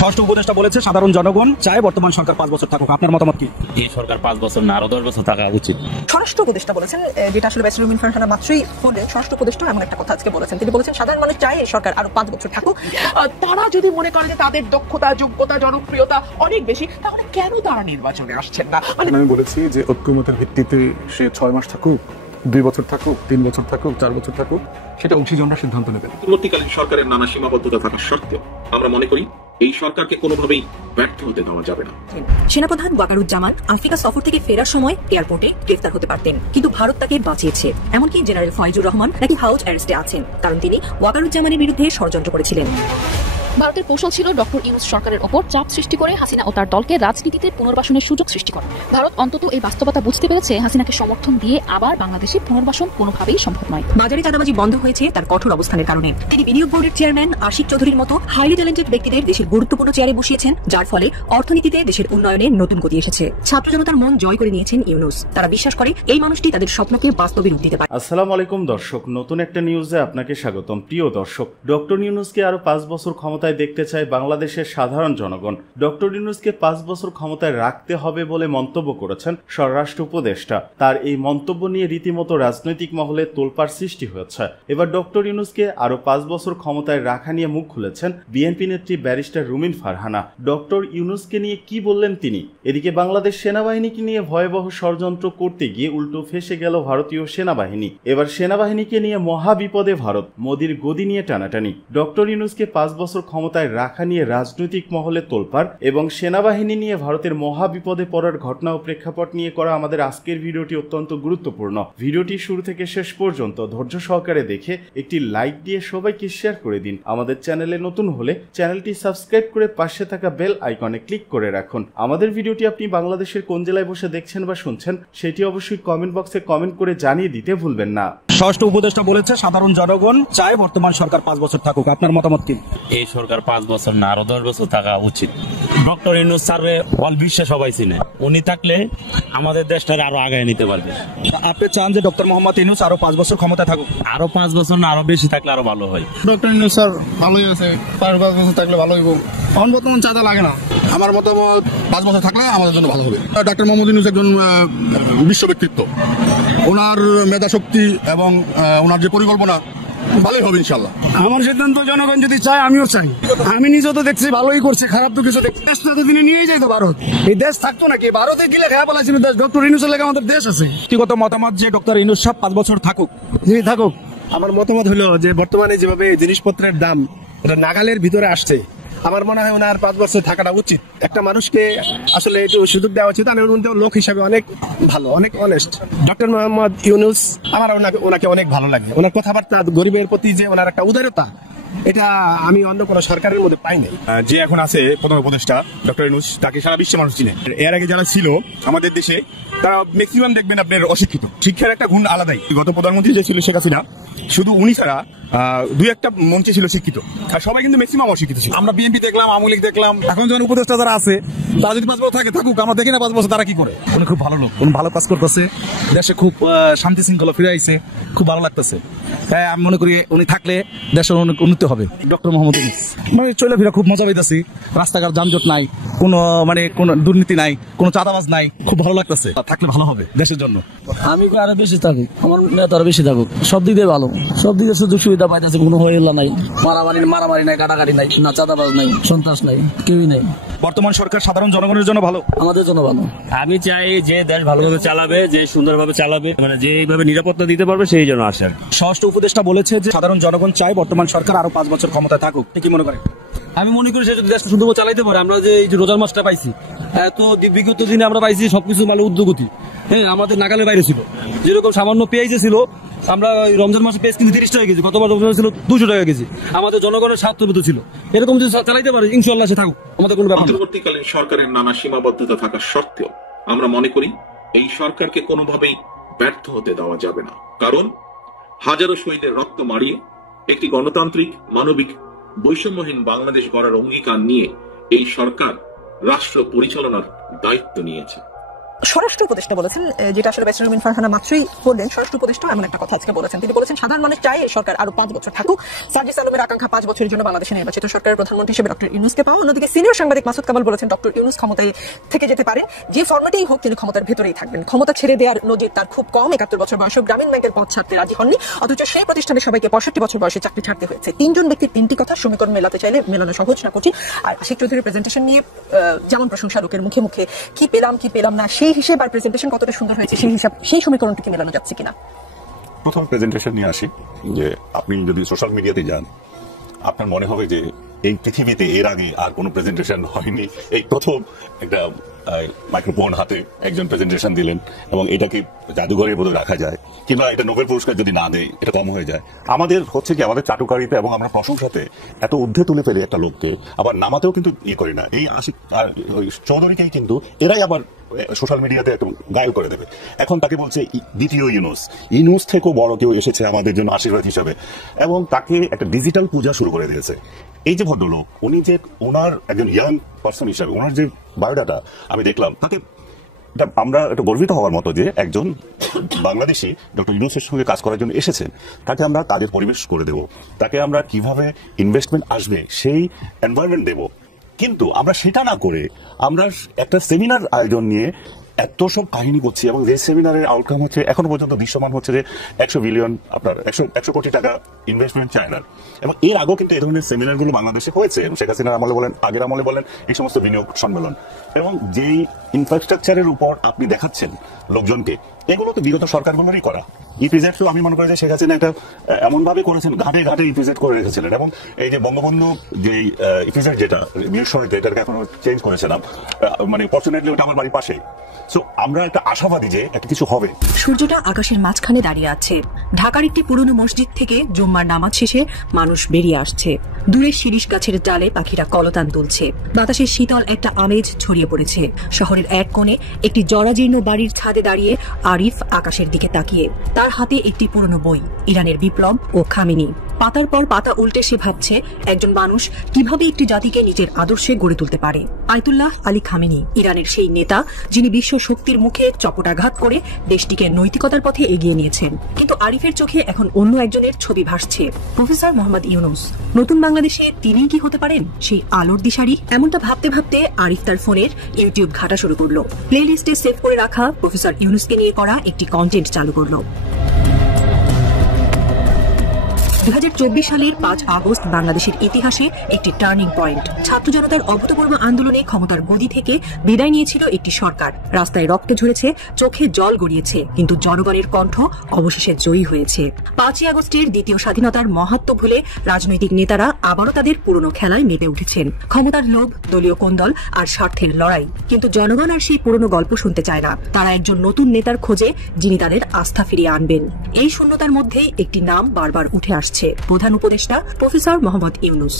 স্বরাষ্ট্র উপদেষ্টা বলেছে সাধারণ জনগণ চায় বর্তমান সরকার 5 বছর থাকুক। আপনার মতামত কি? এই সরকার 5 বছর না আরো 10 বছর থাকা উচিত। স্বরাষ্ট্র উপদেষ্টা বলেছেন, যেটা আসলে ব্যাচেলর রুমিন ফারহানা মাত্রই বলে, স্বরাষ্ট্র উপদেষ্টা এমন একটা কথা আজকে বলেছেন। তিনি বলেছেন সাধারণ মানুষ চায় এই সরকার আরো 5 বছর থাকুক। তারা যদি মনে করে যে তাদের দক্ষতা, যোগ্যতা, জনপ্রিয়তা অনেক বেশি, তাহলে কেন তারা নির্বাচনে আসছেন না? আমি বলেছি যে ঐক্যমতের ভিত্তিতে সে 6 মাস থাকুক, 2 বছর থাকুক, 3 বছর থাকুক, 4 বছর থাকুক, সেটা অংশীজনরা সিদ্ধান্ত নেবেন। পরবর্তীকালীন সরকারের নানা সীমাবদ্ধতা থাকা সত্ত্বেও আমরা মনে করি এই সরকারকে কোনোভাবেই ব্যর্থ হতে দেওয়া যাবে না। সেনাপ্রধান ওয়াকারুজ্জামান আফ্রিকা সফর থেকে ফেরার সময় এয়ারপোর্টে গ্রেফতার হতে পারতেন, কিন্তু ভারত তাকে বাঁচিয়েছে। এমনকি জেনারেল ফয়জুর রহমান নাকি হাউস অ্যারেস্টে আছেন, কারণ তিনি ওয়াকারুজ্জামানের বিরুদ্ধে ষড়যন্ত্র করেছিলেন। ভারতের কৌশল ছিল ডক্টর ইউনূস সরকারের ওপর চাপ সৃষ্টি করে হাসিনা ও তার দলকে রাজনীতিতে পুনর্বাসনের সুযোগ সৃষ্টি করা। ভারত অন্তত এই বাস্তবতা বুঝতে পেরেছে হাসিনাকে সমর্থন দিয়ে আবার বাংলাদেশে পুনর্বাসন কোনোভাবেই সম্ভব নয়। বাজারে চাঁদাবাজি বন্ধ হয়েছে তার কঠোর অবস্থানের কারণে। তিনি বিনিয়োগ বোর্ডের চেয়ারম্যান আশিক চৌধুরীর মতো হাইলি ট্যালেন্টেড ব্যক্তিদের দেশের গুরুত্বপূর্ণ চেয়ারে বসিয়েছেন, যার ফলে অর্থনীতিতে দেশের উন্নয়নে নতুন গতি এসেছে। ছাত্র জনতার মন জয় করে নিয়েছেন ইউনূস। তারা বিশ্বাস করে এই মানুষটি তাদের স্বপ্নকে বাস্তবে রূপ দিতে পারে। আসসালামু আলাইকুম দর্শক, নতুন একটা নিউজে আপনাকে স্বাগতম। প্রিয় দর্শক, ডক্টর ইউনূসকে আরো 5 বছর ক্ষমতায় দেখতে চায় বাংলাদেশের সাধারণ জনগণ। ডক্টর ইউনূসকে 5 বছর ক্ষমতায় রাখতে হবে বলে মন্তব্য করেছেন স্বরাষ্ট্র উপদেষ্টা। তার এই মন্তব্য নিয়ে রীতিমতো রাজনৈতিক মহলে তোলপাড় সৃষ্টি হয়েছে। এবার ডক্টর ইউনূসকে আরো 5 বছর ক্ষমতায় রাখা নিয়ে মুখ খুলেছেন বিএনপি নেত্রী ব্যারিস্টার রুমিন ফারহানা। ডক্টর ইউনূসকে নিয়ে কি বললেন তিনি? এদিকে বাংলাদেশ সেনাবাহিনীকে নিয়ে ভয়াবহ ষড়যন্ত্র করতে গিয়ে উল্টো ফেসে গেল ভারতীয় সেনাবাহিনী। এবার সেনাবাহিনীকে নিয়ে মহা বিপদে ভারত, মোদির গদি নিয়ে টানাটানি। ডক্টর ইউনূসকে 5 বছর ক্ষমতায় রাখা নিয়ে রাজনৈতিক মহলে তোলপাড় এবং সেনাবাহিনী নিয়ে ভারতের মহা বিপদে পড়ার ঘটনা ও প্রেক্ষাপট নিয়ে করা আমাদের আজকের ভিডিওটি অত্যন্ত গুরুত্বপূর্ণ। ভিডিওটি শুরু থেকে শেষ পর্যন্ত ধৈর্য সহকারে দেখে একটি লাইক দিয়ে সবাইকে শেয়ার করে দিন। আমাদের চ্যানেলে নতুন হলে চ্যানেলটি সাবস্ক্রাইব করে পাশে থাকা বেল আইকনে ক্লিক করে রাখুন। আমাদের ভিডিওটি আপনি বাংলাদেশের কোন জেলায় বসে দেখছেন বা শুনছেন সেটি অবশ্যই কমেন্ট বক্সে কমেন্ট করে জানিয়ে দিতে ভুলবেন না। স্বরাষ্ট্র উপদেষ্টা বলেছে সাধারণ জনগণ চায় বর্তমান সরকার 5 বছর থাকুক। আপনার মতামত কি? এই সরকার 5 বছর না আরো 10 বছর থাকা উচিত। ডক্টর ইউনূস স্যারে অল বিশ্বে সবাই চিনে, উনি থাকলে আমাদের দেশটাকে আরো আগায় নিতে পারবে। আপনি চান যে ডক্টর মোহাম্মদ ইউনূস আরো 5 বছর ক্ষমতায় থাকুক? আরো 5 বছর না আরো বেশি থাকলে আরো ভালো হয়। ডক্টর ইউনূস স্যার ভালোই আছে, 5 বছর থাকলে ভালো হইব। বর্তমান চাঁদা লাগে না। আমার মতামত 5 বছর থাকলে আমাদের জন্য ভালো হবে। ডক্টর মোহাম্মদ ইউনূস একজন বিশ্ব ব্যক্তিত্ব, ওনার মেধা শক্তি এবং ওনার যে পরিকল্পনা ভালোই হবে ইনশাল্লাহ। আমার সিদ্ধান্ত জনগণ যদি চায় আমিও চাই। আমি নিজেও তো দেখছি ভালোই করছে, খারাপ তো কিছু দেখছি। দেশটা তো দিনে নিয়ে যাইতো ভারত, এই দেশ থাকতো নাকি? ভারতে গেলে খেয়া বলাছিল দেশ। ডক্টর ইউনূসের লেগে আমাদের দেশ আছে। ব্যক্তিগত মতামত যে ডক্টর ইউনূস সাহেব 5 বছর থাকুক। জি থাকুক। আমার মতামত হলো যে বর্তমানে যেভাবে জিনিসপত্রের দাম এটা নাগালের ভিতরে আসছে, আমার মনে হয় ওনার 5 বছর থাকাটা উচিত। একটা মানুষকে আসলে একটু সুযোগ দেওয়া উচিত। আমি লোক হিসাবে অনেক ভালো, অনেক অনেস্ট ডক্টর মোহাম্মদ ইউনূস। আমার ওনাকে অনেক ভালো লাগে। ওনার কথাবার্তা, গরিবের প্রতি যে ওনার একটা উদারতা, এটা আমি অন্য কোনো সরকারের মধ্যে পাই নাই। যে এখন আছে প্রধান উপদেষ্টা ডক্টর ইউনূস, তাকে সারা বিশ্বের মানুষ চিনে। এর আগে যারা ছিল আমাদের দেশে তারা ম্যাক্সিমাম দেখবেন আপনার অশিক্ষিত। শিক্ষার একটা গুণ আলাদাই। গত প্রধানমন্ত্রী যে ছিল শেখ হাসিনা, শুধু উনি ছাড়া 2-1টা মঞ্চে ছিল শিক্ষিত, আর সবাই কিন্তু ম্যাক্সিমাম অশিক্ষিত ছিল। আমরা বিএনপি দেখলাম, আওয়ামী লীগ দেখলাম, এখন যখন উপদেষ্টা যারা আছে তারা যদি 5 বছর থাকে থাকুক। আমরা দেখি না 5 বছর তারা কি করে। উনি খুব ভালো লোক, উনি ভালো কাজ করতেছে, দেশে খুব শান্তি শৃঙ্খলা ফিরে আইছে, খুব ভালো লাগতেছে। তাই আমি মনে করি উনি থাকলে দেশের অনেক উন্নতি হবে। ডক্টর মোহাম্মদ ইউনূস মানে চলে ফিরে খুব মজা পাইতেছি। রাস্তাঘাট যানজট নাই, কোনো কোনো দুর্নীতি নাই, কোনো চাঁদাবাজ নাই, খুব ভালো লাগতেছে। থাকলে ভালো হবে দেশের জন্য। আমি আরো বেশি থাকুক, আমার নেতা আরো বেশি থাকুক। সব দিক দিয়ে ভালো, সব দিকে সুযোগ সুবিধা পাইতেছে, কোনো হইলা নাই, মারামারি নাই, কাটাকাটি নাই, না চাঁদাবাজ নাই, সন্ত্রাস নাই, কেউই নাই। বর্তমান সরকার সাধারণ জনগণের জন্য ভালো, আমাদের জন্য ভালো। আমি চাই যে দেশ ভালোভাবে চালাবে, যে সুন্দরভাবে চালাবে, মানে যে এইভাবে নিরাপত্তা দিতে পারবে সেই জন্য আসেন। স্বরাষ্ট্র উপদেষ্টা বলেছে যে সাধারণ জনগণ চায় বর্তমান সরকার আরো 5 বছর ক্ষমতায় থাকুক। কি মনে করেন? আমি মনে করি সে যদি দেশটা সুন্দরভাবে চালাইতে পারে। আমরা যে এই যে রোজার মাসটা পাইছি, এত বিগত দিনে আমরা পাইছি সবকিছু ভালো উদ্যোগতি। হ্যাঁ, আমাদের নাগালের বাইরে ছিল। যেরকম সামান্য পেঁয়াজ ছিল, আমরা রমজান মাসে পেঁয়াজ কিন্তু 30 টাকা কেজি, গতবার রমজান ছিল 200 টাকা কেজি। আমাদের জনগণের স্বার্থবিত ছিল। এরকম যদি চালাইতে পারে ইনশাআল্লাহ সে থাকুক, আমাদের কোনো ব্যাপার। পরবর্তীকালীন সরকারের নানা সীমাবদ্ধতা থাকা সত্ত্বেও আমরা মনে করি এই সরকারকে কোনোভাবেই ব্যর্থ হতে দেওয়া যাবে না। কারণ হাজারো শহীদের রক্ত মারিয়ে একটি গণতান্ত্রিক, মানবিক, বৈষম্যহীন বাংলাদেশ গড়ার অঙ্গীকার নিয়ে এই সরকার রাষ্ট্র পরিচালনার দায়িত্ব নিয়েছে। স্বরাষ্ট্র উপদেষ্টা বলেছেন, যেটা আসলে ব্যারিস্টার রুমিন ফারহানা মাত্রই বললেন, স্বরাষ্ট্র উপদেষ্টা এমন একটা কথা আজকে বলেছেন। তিনি বলেছেন সাধারণ মানুষ চায় এই সরকার আরো 5 বছর থাকুক। সার্জিস আলমের আকাঙ্ক্ষা 5 বছরের জন্য বাংলাদেশে নির্বাচিত সরকারের প্রধানমন্ত্রী হিসেবে ডক্টর ইউনূসকে পাওয়া। অন্যদিকে সিনিয়র সাংবাদিক মাসুদ কামাল বলেছেন ডক্টর ইউনূস ক্ষমতায় থেকে যেতে পারেন, যে ফরম্যাটেই হোক তিনি ক্ষমতার ভেতরেই থাকবেন। ক্ষমতা ছেড়ে দেওয়ার নজির তার খুব কম। 71 বছর বয়সে গ্রামীণ ব্যাংকের পদ ছাড়তে রাজি হননি, অথচ সেই প্রতিষ্ঠানে সবাইকে 65 বছর বয়সে চাকরি ছাড়তে হয়েছে। 3 জন ব্যক্তির 3টি কথা সমীকরণ মেলাতে চাইলে মেলানো সহজ না কঠিন। আর আশিক চৌধুরীর প্রেজেন্টেশন নিয়ে যেমন প্রশংসা লোকের মুখে মুখে, কি পেলাম না সেই হিসেব আর প্রেজেন্টেশন কতটা সুন্দর হয়েছে সেই হিসাব, সেই সমীকরণটিকে মেলানো যাচ্ছে কিনা। প্রথম প্রেজেন্টেশন নিয়ে আসি যে আপনি যদি সোশ্যাল মিডিয়াতে যান, আপনার মনে হবে যে এই পৃথিবীতে এর আগে আর কোনো প্রেজেন্টেশন হয়নি, এই প্রথম একটা মাইক্রোফোন হাতে একজন প্রেজেন্টেশন দিলেন, এবং এটাকে জাদুঘরের মধ্যে রাখা যায়, কিংবা এটা নোবেল পুরস্কার যদি না দেয় এটা কম হয়ে যায়। আমাদের হচ্ছে কি আমাদের চাটুকারিতে এবং আমরা প্রশংসাতে এত ঊর্ধ্বে তুলে ফেলি একটা লোককে, আবার নামাতেও কিন্তু করি না। এই আশিক চৌধুরীকেই কিন্তু এরাই আবার সোশ্যাল মিডিয়াতে একদম গায়েব করে দেবে। এখন তাকে বলছে দ্বিতীয় ইউনুস থেকেও বড় কেউ এসেছে আমাদের জন্য আশীর্বাদ হিসেবে, এবং তাকে একটা ডিজিটাল পূজা শুরু করে দিয়েছে। এই যে ভদ্রলোক, উনি যে ওনার একজন ইয়াং পার্সন হিসাবে ওনার যে বায়োডাটা আমি দেখলাম, তাকে আমরা একটু গর্বিত হওয়ার মতো যে একজন বাংলাদেশি ডক্টর ইউনূসের সঙ্গে কাজ করার জন্য এসেছেন। তাকে আমরা কাজের পরিবেশ করে দেব, তাকে আমরা কিভাবে ইনভেস্টমেন্ট আসবে সেই এনভায়রনমেন্ট দেব। কিন্তু আমরা সেটা না করে আমরা একটা সেমিনার আয়োজন নিয়ে এত সব কাহিনী করছি, এবং যে সেমিনারের আউটকাম হচ্ছে এখনো পর্যন্ত দৃশ্যমান হচ্ছে যে 100 বিলিয়ন আপনার 100 কোটি টাকা ইনভেস্টমেন্ট চায়নার। এবং এর আগেও কিন্তু এই ধরনের সেমিনারগুলো বাংলাদেশে হয়েছে, শেখ হাসিনার আমলে বলেন, আগের আমলে বলেন, এই সমস্ত বিনিয়োগ সম্মেলন। এবং যেই ইনফ্রাস্ট্রাকচারের উপর আপনি দেখাচ্ছেন লোকজনকে, এগুলো তো বিগত সরকারগুলোরই করা। ইপিজেড তো আমি মনে করি যে শেখ হাসিনা একটা এমন ভাবে করেছেন, ঘাটে ঘাটে ইপিজেড করে রেখেছিলেন। এবং এই যে বঙ্গবন্ধু যে ইপিজেড যেটা মিরসরাইতে, এটাকে এখনো চেঞ্জ করেছিলাম, মানে ফরচুনেটলি ওটা আমার বাড়ির পাশে। সো আমরা একটা আশাবাদী যে একটা কিছু হবে। সূর্যটা আকাশের মাঝখানে দাঁড়িয়ে আছে। ঢাকার একটি পুরনো মসজিদ থেকে জুম্মার নামাজ শেষে মানুষ বেরিয়ে আসছে। দূরে শিরিষ গাছের ডালে পাখিরা কলতান তুলছে। বাতাসে শীতল একটা আমেজ ছড়িয়ে পড়েছে। শহরের এক কোণে একটি জরাজীর্ণ বাড়ির ছাদে দাঁড়িয়ে আরিফ আকাশের দিকে তাকিয়ে, তার হাতে একটি পুরনো বই, ইরানের বিপ্লব ও খামেনি। পাতার পর পাতা উল্টে সে ভাবছে একজন মানুষ কিভাবে একটি জাতিকে নিজের আদর্শে গড়ে তুলতে পারে। আয়াতুল্লাহ আলী খামেনি, ইরানের সেই নেতা যিনি বিশ্ব শক্তির মুখে চপটাঘাত করে দেশটিকে নৈতিকতার পথে এগিয়ে নিয়েছেন। কিন্তু আরিফের চোখে এখন অন্য একজনের ছবি ভাসছে, প্রফেসর মোহাম্মদ ইউনূস। নতুন বাংলাদেশে তিনি কি হতে পারেন সেই আলোর দিশারি? এমনটা ভাবতে ভাবতে আরিফ তার ফোনের ইউটিউব ঘাটা শুরু করলো। প্লে লিস্টে সেভ করে রাখা প্রফেসর ইউনূসকে নিয়ে করা একটি কন্টেন্ট চালু করলো। 2024 সালের 5 আগস্ট বাংলাদেশের ইতিহাসে একটি টার্নিং পয়েন্ট। ছাত্র জনতার অভূতপূর্ব আন্দোলনে ক্ষমতার গদি থেকে বিদায় নিয়েছিল একটি সরকার। রাস্তায় রক্ত ঝরেছে, চোখে জল গড়িয়েছে, কিন্তু জনগণের কণ্ঠ অবশেষে জয়ী হয়েছে। 5ই আগস্টের দ্বিতীয় স্বাধীনতার মাহাত্ম্য ভুলে রাজনৈতিক নেতারা আবারও তাদের পুরনো খেলায় মেতে উঠেছেন। ক্ষমতার লোভ, দলীয় কোন্দল আর স্বার্থের লড়াই। কিন্তু জনগণ আর সেই পুরনো গল্প শুনতে চায় না। তারা একজন নতুন নেতার খোঁজে, যিনি তাদের আস্থা ফিরিয়ে আনবেন। এই শূন্যতার মধ্যেই একটি নাম বারবার উঠে আসছে, প্রধান উপদেষ্টা প্রফেসর মোহাম্মদ ইউনূস।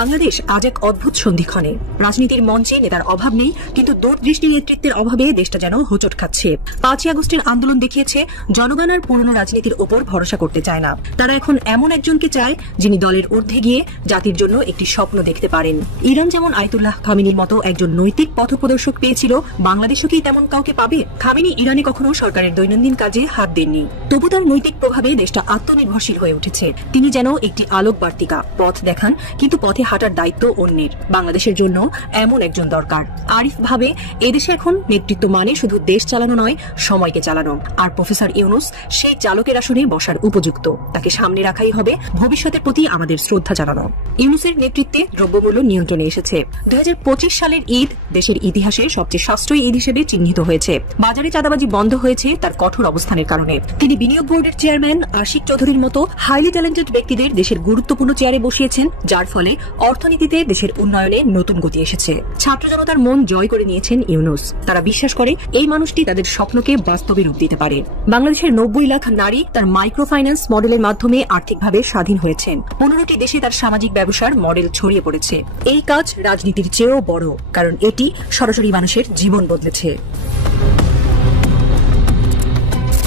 বাংলাদেশ আজ এক অদ্ভুত সন্ধিক্ষণে। রাজনীতির মঞ্চে নেতার অভাব নেই, কিন্তু দূরদৃষ্টি নেতৃত্বের অভাবে দেশটা যেন হোঁচট খাচ্ছে। 5ই আগস্টের আন্দোলন দেখিয়েছে জনগণ আর পুরনো রাজনীতির ওপর ভরসা করতে চায় না। তারা এখন এমন একজনকে চায় যিনি দলের ঊর্ধ্বে গিয়ে জাতির জন্য একটি স্বপ্ন দেখতে পারেন। ইরান যেমন আয়াতুল্লাহ খামেনির মতো একজন নৈতিক পথপ্রদর্শক পেয়েছিল, বাংলাদেশও কি তেমন কাউকে পাবে? খামেনি ইরানে কখনো সরকারের দৈনন্দিন কাজে হাত দেননি, তবু তার নৈতিক প্রভাবে দেশটা আত্মনির্ভরশীল হয়ে উঠেছে। তিনি যেন একটি আলোক বার্তিকা, পথ দেখান, কিন্তু পথে হাঁটার দায়িত্ব অন্যের। বাংলাদেশের জন্য এমন একজন দরকার। আরিফ ভাবে এদেশে এখন নেতৃত্ব মানে শুধু দেশ চালানো নয়, সময়কে চালানো। আর প্রফেসর ইউনূস সেই চালকের আসনে বসার উপযুক্ত। তাকে সামনে রাখাই হবে ভবিষ্যতের প্রতি আমাদের শ্রদ্ধা জানানো। ইউনূসের নেতৃত্বে দ্রব্যমূল্য নিয়ন্ত্রণে এসেছে। 2025 সালের ঈদ দেশের ইতিহাসে সবচেয়ে সাশ্রয়ী ঈদ হিসেবে চিহ্নিত হয়েছে। বাজারে চাঁদাবাজি বন্ধ হয়েছে তার কঠোর অবস্থানের কারণে। তিনি বিনিয়োগ বোর্ডের চেয়ারম্যান আশিক চৌধুরীর মতো হাইলি ট্যালেন্টেড ব্যক্তিদের দেশের গুরুত্বপূর্ণ চেয়ারে বসিয়েছেন, যার ফলে অর্থনীতিতে দেশের উন্নয়নে নতুন গতি এসেছে। ছাত্র জনতার মন জয় করে নিয়েছেন ইউনূস। তারা বিশ্বাস করে এই মানুষটি তাদের স্বপ্নকে বাস্তবে রূপ দিতে পারে। বাংলাদেশের 90 লাখ নারী তার মাইক্রো ফাইন্যান্স মডেলের মাধ্যমে আর্থিকভাবে স্বাধীন হয়েছেন। 15টি দেশে তার সামাজিক ব্যবসার মডেল ছড়িয়ে পড়েছে। এই কাজ রাজনীতির চেয়েও বড়, কারণ এটি সরাসরি মানুষের জীবন বদলেছে।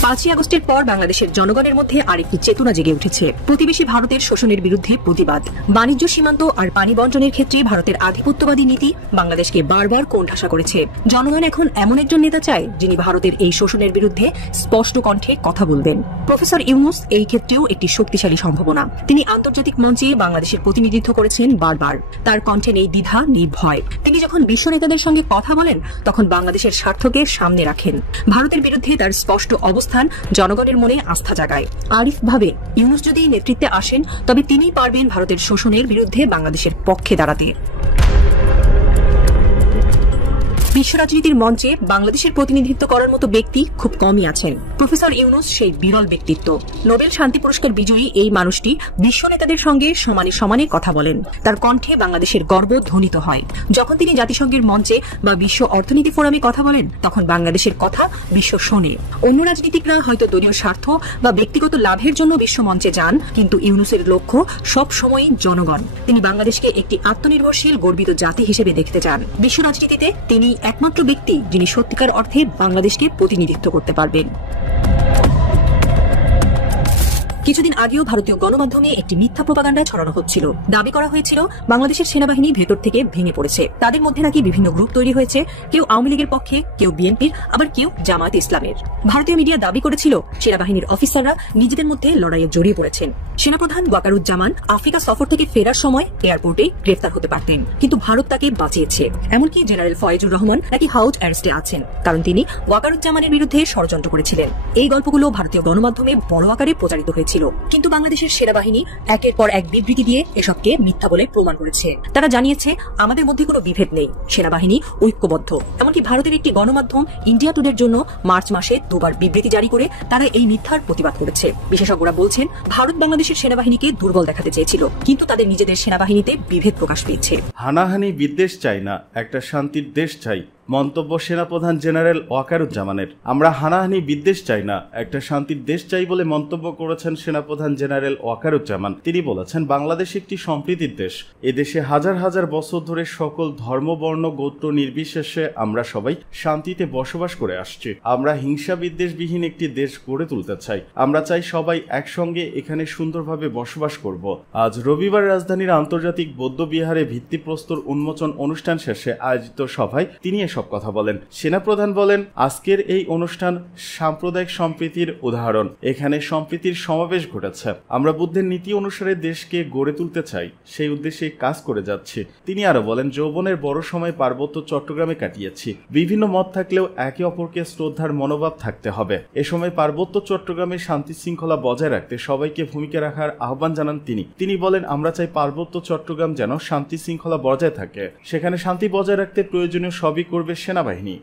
5ই আগস্টের পর বাংলাদেশের জনগণের মধ্যে আরেকটি চেতনা জেগে উঠেছে। প্রতিবেশী ভারতের শোষণের বিরুদ্ধে প্রতিবাদ। বাণিজ্য সীমান্ত আর পানি বণ্টনের ক্ষেত্রে ভারতের আধিপত্যবাদী নীতি বাংলাদেশকে বারবার কোণঠাসা করেছে। জনগণ এখন এমন একজন নেতা চায় যিনি ভারতের এই শোষণের বিরুদ্ধে স্পষ্ট কণ্ঠে কথা বলবেন। প্রফেসর ইউনূস এই ক্ষেত্রেও একটি শক্তিশালী সম্ভাবনা। তিনি আন্তর্জাতিক মঞ্চে বাংলাদেশের প্রতিনিধিত্ব করেছেন বারবার। তার কণ্ঠে নেই দ্বিধা, নেই ভয়। তিনি যখন বিশ্ব নেতাদের সঙ্গে কথা বলেন তখন বাংলাদেশের স্বার্থকে সামনে রাখেন। ভারতের বিরুদ্ধে তার স্পষ্ট অবস্থান জনগণের মনে আস্থা জাগায়। আরিফ ভাবে ইউনূস যদি নেতৃত্বে আসেন তবে তিনিই পারবেন ভারতের শোষণের বিরুদ্ধে বাংলাদেশের পক্ষে দাঁড়াতে। বিশ্ব রাজনীতির মঞ্চে বাংলাদেশের প্রতিনিধিত্ব করার মতো ব্যক্তি খুব কমই আছেন। প্রফেসর ইউনূস সেই বিরল ব্যক্তিত্ব। নোবেল শান্তি পুরস্কার বিজয়ী এই মানুষটি বিশ্ব নেতাদের সঙ্গে সমানে সমানে কথা বলেন। তার কণ্ঠে বাংলাদেশের গর্ব ধ্বনিত হয়। যখন তিনি জাতিসংঘের মঞ্চে বা বিশ্ব অর্থনীতি ফোরামে কথা বলেন তখন বাংলাদেশের কথা বিশ্ব শোনে। অন্য রাজনীতিকরা হয়তো দলীয় স্বার্থ বা ব্যক্তিগত লাভের জন্য বিশ্ব মঞ্চে যান, কিন্তু ইউনূসের লক্ষ্য সব সময়ই জনগণ। তিনি বাংলাদেশকে একটি আত্মনির্ভরশীল গর্বিত জাতি হিসেবে দেখতে চান। বিশ্ব রাজনীতিতে তিনি একমাত্র ব্যক্তি যিনি সত্যিকার অর্থে বাংলাদেশকে প্রতিনিধিত্ব করতে পারবেন। কিছুদিন আগেও ভারতীয় গণমাধ্যমে একটি মিথ্যা প্রোপাগান্ডা ছড়ানো হচ্ছিল। দাবি করা হয়েছিল বাংলাদেশের সেনাবাহিনী ভেতর থেকে ভেঙে পড়েছে। তাদের মধ্যে নাকি বিভিন্ন গ্রুপ তৈরি হয়েছে, কেউ আওয়ামী লীগের পক্ষে, কেউ বিএনপির, আবার কেউ জামায়াত ইসলামের। ভারতীয় মিডিয়া দাবি করেছিল সেনাবাহিনীর অফিসাররা নিজেদের মধ্যে লড়াইয়ে জড়িয়ে পড়েছেন। সেনাপ্রধান ওয়াকারুজ্জামান আফ্রিকা সফর থেকে ফেরার সময় এয়ারপোর্টে গ্রেফতার হতে পারতেন, কিন্তু ভারত তাকে বাঁচিয়েছে। এমনকি জেনারেল ফয়েজুর রহমান নাকি হাউস অ্যারেস্টে আছেন, কারণ তিনি ওয়াকারুজ্জামানের বিরুদ্ধে ষড়যন্ত্র করেছিলেন। এই গল্পগুলো ভারতীয় গণমাধ্যমে বড় আকারে প্রচারিত হয়েছিল। কিন্তু বাংলাদেশের সেনাবাহিনী একের পর এক বিবৃতি দিয়ে এসবকে মিথ্যা বলে প্রমাণ করেছে। তারা জানিয়েছে আমাদের মধ্যে কোনো বিভেদ নেই, সেনাবাহিনী ঐক্যবদ্ধ। এমনকি ভারতের একটি গণমাধ্যম ইন্ডিয়া টুডের জন্য মার্চ মাসে 2বার বিবৃতি জারি করে তারা এই মিথ্যার প্রতিবাদ করেছে। বিশেষজ্ঞরা বলছেন ভারত বাংলাদেশের সেনাবাহিনীকে দুর্বল দেখাতে চেয়েছিল, কিন্তু তাদের নিজেদের সেনাবাহিনীতে বিভেদ প্রকাশ পেয়েছে। হানাহানি বিদ্বেষ চাই না, একটা শান্তির দেশ চাই, মন্তব্য সেনাপ্রধান জেনারেল ওয়াকারুজ্জামানের। আমরা হানাহানি বিদ্বেষ চাই না, একটা শান্তির দেশ চাই বলে মন্তব্য করেছেন সেনাপ্রধান জেনারেল ওয়াকারুজ্জামান। তিনি বলেছেন বাংলাদেশ একটি সম্প্রীতির দেশ। এদেশে হাজার হাজার বছর ধরে সকল ধর্ম, বর্ণ, গোত্র নির্বিশেষে আমরা সবাই শান্তিতে বসবাস করে আসছি। আমরা হিংসা বিদ্বেষবিহীন একটি দেশ গড়ে তুলতে চাই। আমরা চাই সবাই একসঙ্গে এখানে সুন্দরভাবে বসবাস করব। আজ রবিবার রাজধানীর আন্তর্জাতিক বৌদ্ধ বিহারে ভিত্তিপ্রস্তর উন্মোচন অনুষ্ঠান শেষে আয়োজিত সভায় তিনি সব কথা বলেন। সেনাপ্রধান বলেন আজকের এই অনুষ্ঠান সাম্প্রদায়িক সম্প্রীতির উদাহরণ। এখানে সম্প্রীতির সমাবেশ ঘটেছে। আমরা বুদ্ধের নীতি অনুসারে দেশকে গড়ে তুলতে চাই, সেই উদ্দেশ্যে কাজ করে যাচ্ছি। তিনি আরো বলেন যৌবনের বড় সময় পার্বত্য চট্টগ্রামে কাটিয়েছি। বিভিন্ন মত থাকলেও একে অপরকে শ্রদ্ধার মনোভাব থাকতে হবে। এ সময় পার্বত্য চট্টগ্রামে শান্তি শৃঙ্খলা বজায় রাখতে সবাইকে ভূমিকা রাখার আহ্বান জানান তিনি বলেন আমরা চাই পার্বত্য চট্টগ্রাম যেন শান্তি শৃঙ্খলা বজায় থাকে, সেখানে শান্তি বজায় রাখতে প্রয়োজনীয় সবই করবে সেনাবাহিনী।